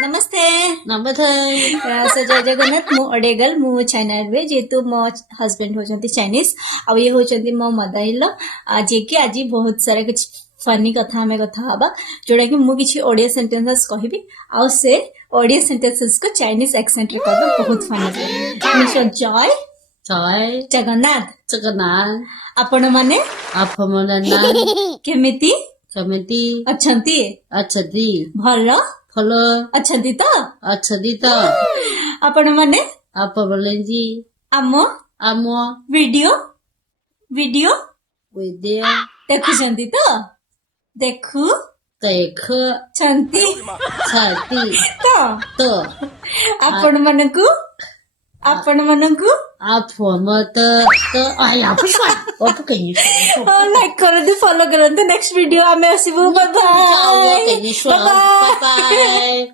नमस्ते नमस्ते सो जय जगन्नाथ मु अडेगल मु चाइना रे जेतु मो हस्बैंड होचंती चाइनीज आ ये होचंती मो मदर इन लॉ जे कि आज बहुत सारा कुछ फनी कथा हमें कथा हबा जोड़ा कि मु किछि ओडिया सेंटेंसेस कहबी आ से ओडिया सेंटेंसेस को चाइनीज एक्सेंट रे कहबो बहुत फनी मिस्टर जय जय जगन्नाथ जगन्नाथ आपण माने आपमना केमिति केमिति अछंती अछदी भलो फल अछंती तो अछदी तो आपण माने आपबलेंजी आमो आमो वीडियो विद्या देखुछंती तो देखु देख छंती छाती तो तो आपण मनकु आपमत तो आया पुष्पा और कहीं लाइक करंतु फॉलो करंतु नेक्स्ट वीडियो आमे आसीबु बाय बाय बाय बाय